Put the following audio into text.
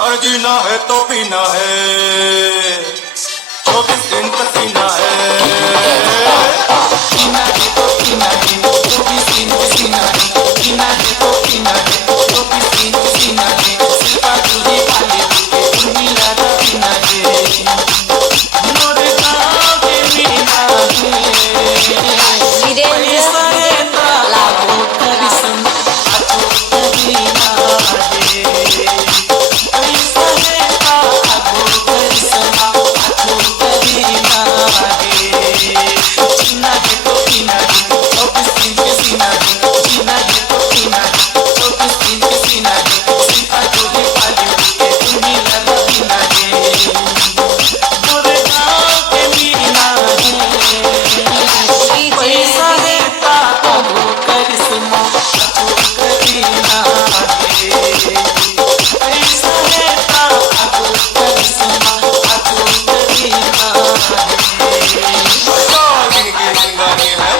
और जीना है तो पीना है, 24 दिन पसीना है। पीना है तो पीना है, 24 दिन पसीना है। पीना है तो पीना है, 24 दिन पसीना है। सिर्फ तुझे पाले के उर्मिला दा पीना है। मोरे गाँव के मीना है, पैसा है तालाबो करिश्मा, आजो करीना है। पैसा है तालाबो करिश्मा, आजो करीना है। जीना है तो पीना है, 24 दिन पसीना है। जीना है तो पीना है, 24 दिन पसीना है। सिर्फ तुझे पाले के उर्मिला दा पीना है। मोरे गाँव के मीना है, पैसा है तालाबो करिश्मा, आजो करीना है। पैसा है तालाबो करिश्मा, आजो करीना है। जिंदगी जिंगानी है